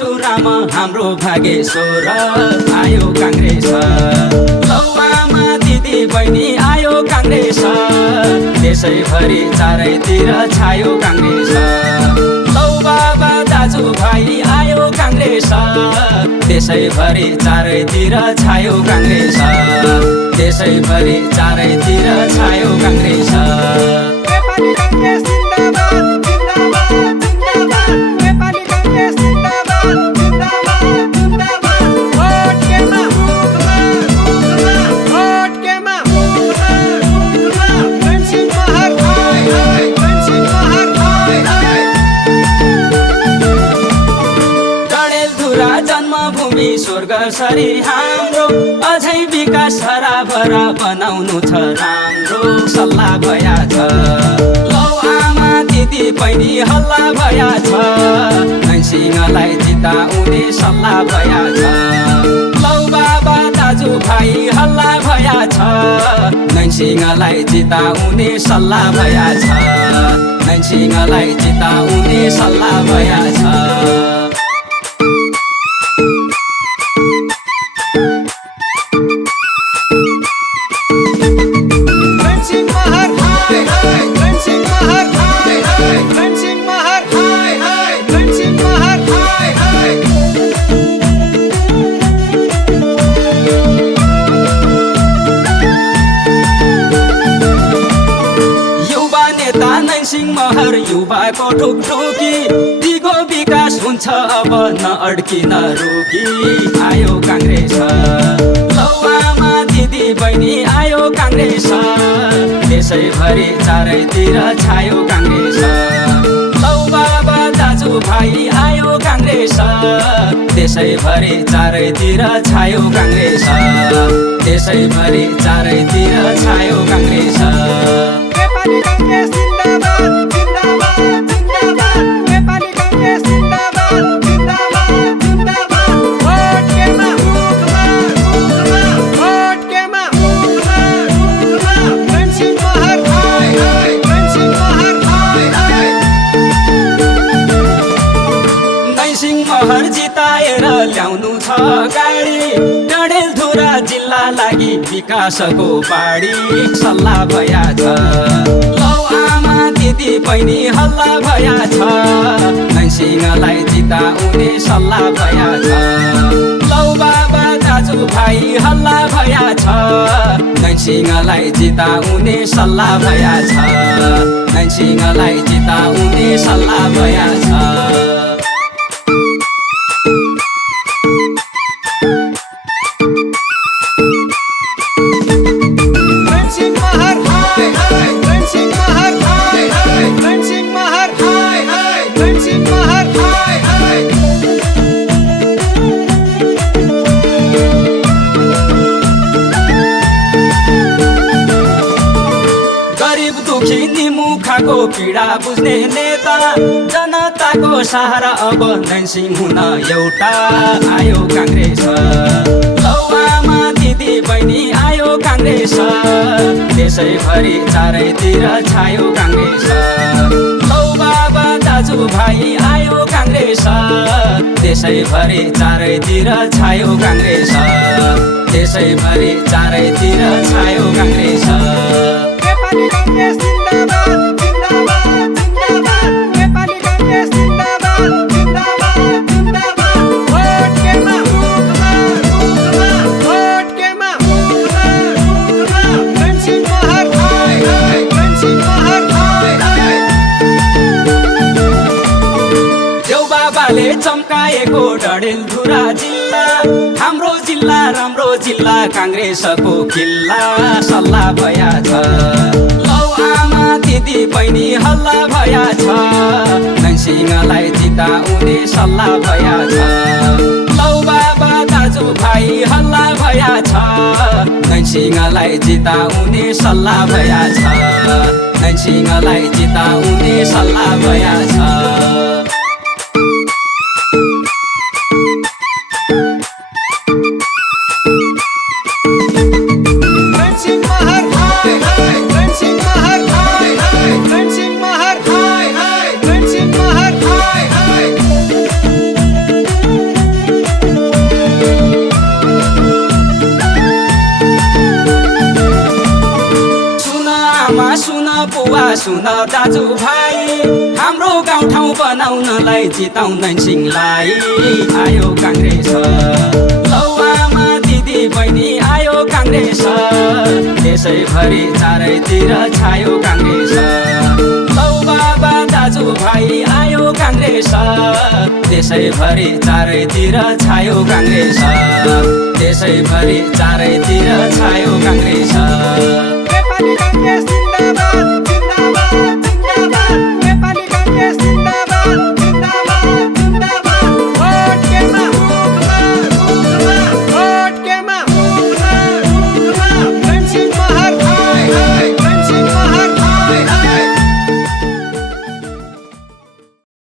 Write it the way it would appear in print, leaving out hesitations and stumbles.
परशुराम हाम्रो भागेश्वर आयो काङ्ग्रेस। लौ आमा दिदी बहिनी आयो काङ्ग्रेस, देशैभरि चारैतिर छायो काङ्ग्रेस। लौ बाबा दाजुभाइ आयो काङ्ग्रेस, देशैभरि चारैतिर छायो काङ्ग्रेस। देशैभरि चारैतिर छायो काङ्ग्रेस। नेपाली काङ्ग्रेस जिन्दाबाद जिन्दाबाद जिन्दाबाद, नेपाली काङ्ग्रेस जिन्दाबाद जिन्दाबाद जिन्दाबाद। भोट केमा मुखमा मुखमा, भोट केमा मुखमा मुखमा, मनसिंह महर हाय हाय, मनसिंह महर हाय हाय। डडेलधुरा जन्मभूमि स्वर्ग सरी हाम्रो, अझै विकास हराभरा बनाउनु छ राम्रो सल्लाह भया छ। लौ आमा दिदी बहिनी हल्ला भया छ, नैसिंहलाई जिताउने सल्लाह भया छ। लौ बाबा दाजुभाइ हल्ला भया छ, नैसिंहलाई जिताउने सल्लाह भया छ। नैसिंहलाई जिताउने सल्लाह भया छ। नैसिंह महर युवाको ठुकठुकी, दिगो विकास हुन्छ अब न अड्किन रुकी। आयो काङ्ग्रेस, लौ आमा दिदी बहिनी आयो काङ्ग्रेस, देशैभरि चारैतिर छायो काङ्ग्रेस। लौ बाबा दाजुभाइ आयो काङ्ग्रेस, देशैभरि चारैतिर छायो काङ्ग्रेस। देशैभरि चारैतिर छायो काङ्ग्रेस। नेपाली काङ्ग्रेस जिन्दाबाद जिन्दाबाद जिन्दाबाद, नेपाली काङ्ग्रेस जिन्दाबाद जिन्दाबाद जिन्दाबाद। भोट केमा मुखमा मुखमा, भोट केमा मुखमा मुखमा, मनसिंह महर हाय हाय, मनसिंह महर हाय हाय। नैसिंह महर जिताएर ल्याउनु छ गाडी, डडेलधुरा जिल्ला लागि विकासको बाडी सल्लाह भया छ। लौ आमा दिदी बहिनी हल्ला भया छ, नैसिंहलाई जिताउने सल्लाह भया छ। लौ बाबा दाजुभाइ हल्ला भया छ, नैसिंहलाई जिताउने सल्लाह भया छ। नैसिंहलाई जिताउने सल्लाह भया छ। मुखाको पीडा बुझ्ने नेता, जनताको सहारा अब नैसिंह हुन एउटा। आयो काङ्ग्रेस, लौ आमा दिदी बहिनी आयो काङ्ग्रेस, देशैभरि चारैतिर छायो काङ्ग्रेस। लौ बाबा दाजुभाइ आयो काङ्ग्रेस, देशैभरि चारैतिर छायो काङ्ग्रेस। देशैभरि चारैतिर छायो काङ्ग्रेस। नेपाली काङ्ग्रेस जिन्दाबाद जिन्दाबाद जिन्दाबाद, नेपाली काङ्ग्रेस जिन्दाबाद जिन्दाबाद जिन्दाबाद। भोट केमा मुखमा मुखमा, भोट केमा मुखमा मुखमा, मनसिंह महर हाय हाय, मनसिंह महर हाय हाय। देउबाबाले चम्काएको डडेलधुरा जिल्ला, हाम्रो जिल्ला राम्रो जिल्ला काङ्ग्रेसको किल्ला सल्लाह भया छ। लौ आमा दिदी बहिनी हल्ला भया छ, नैसिंहलाई जिताउने सल्लाह भया छ। लौ बाबा दाजुभाइ हल्ला भया छ, नैसिंहलाई जिताउने सल्लाह भया छ। नैसिंहलाई जिताउने सल्लाह भया छ। सुन दाजुभाइ हाम्रो गाउँठाउँ बनाउनलाई जिताउँदैन सिंहलाई आयो काङ्ग्रेस लौ आमा दिदी बहिनी आयो काङ्ग्रेस देशैभरि चारैतिर छायो काङ्ग्रेस लौ बाबा दाजुभाइ आयो काङ्ग्रेस देशैभरि चारैतिर छायो काङ्ग्रेस देशैभरि चारैतिर छायो काङ्ग्रेस